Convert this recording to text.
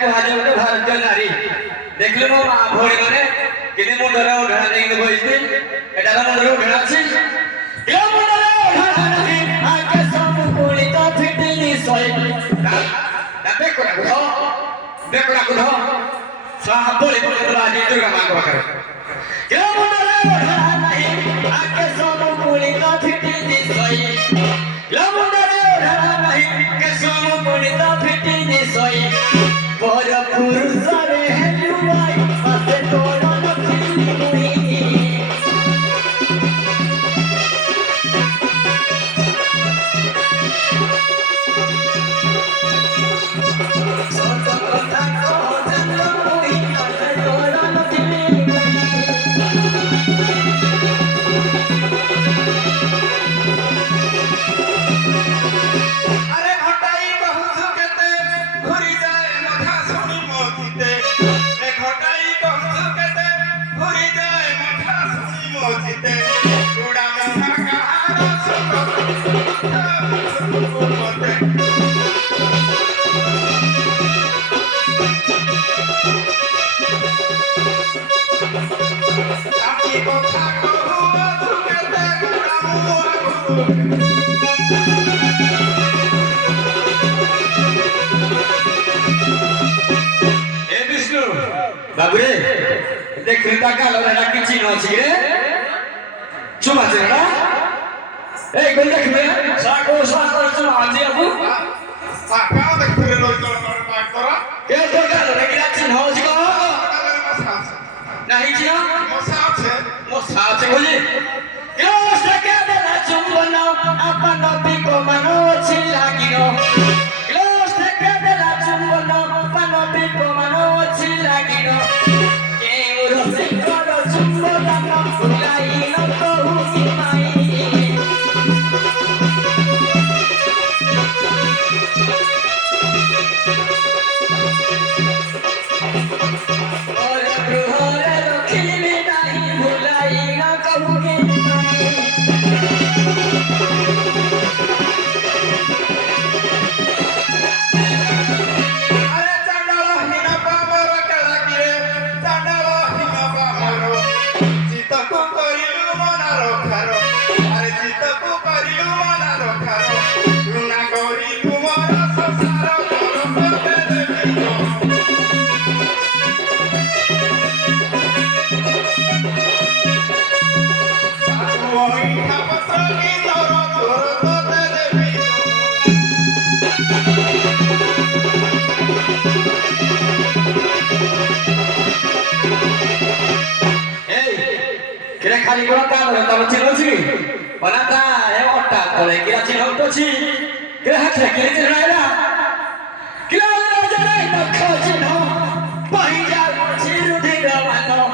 କୁହାଯାଉଛି ଭାରତୀୟ ନାରୀ ଦେଖିଲେ ମୋ ମା ଭଉଣୀ ମାନେ କେତେ ମୁଣ୍ଡରେ ଓଢ଼ଣା ଦେଇକି ବସିଛି ଏଟାର ମୁଣ୍ଡରେ ଓଢ଼ଣା ଅଛି ଏ ମୁଣ୍ଡରେ ଓଢ଼ଣା ନାହିଁ ଆକେ ସବୁ କୁଳିତ ଫିଟିନି ଶୋଇ ବେକଡ଼ାକୁ ଧର ସାହାବଳି ପକେଇଦେଲା ଆଜି ଦୁର୍ଗା ମାଙ୍କ ପାଖରେ ଏ ମୁଣ୍ଡରେ ଓଢ଼ଣା ନାହିଁ ଆକେ ସବୁ କୁଳିତ ଫିଟିନି ଶୋଇ ଏ ମୁଣ୍ଡରେ ଓଢ଼ଣା ନାହିଁ କେ ସବୁ କୁଳିତ ଫିଟିନି ଶୋଇ ପର ପୁରୁଷରେ ହେଲୁଆଇ ଆସେ ତୋର ନଥିଲି ମୁହିଁ বাবুরে দেখলে টাকা লড়াইটা কি চিহ্ন আছে রে চুপ আছে না এই কোন দেখবে সাকো সাকো চুপ আছে আবু সাকা দেখতে লইতো পাক করা এ তো গেল রে কি চিহ্ন আছে কো নাহি চিহ্ন মশা আছে বলি কেউ সাকে দেলা চুম্বন আপন বিকো মনো আছে লাগিনো কেউ সাকে দেলা চুম্বন আপন বিকো মনো আছে লাগিনো কেউ রসে করো চুম্বন ভুলাইনো তো হুকি মাই ওরে প্রহরে রখিবি নাই ভুলাইনো কহুকি খালি কোন কাম রে তবে চিনছি বনাতা এ ওটা তলে কি আছে হতছি কে হাতে কি রে রাইলা কিলা না জানাই তো খোঁজ ন পাই যা চিরুধি গানো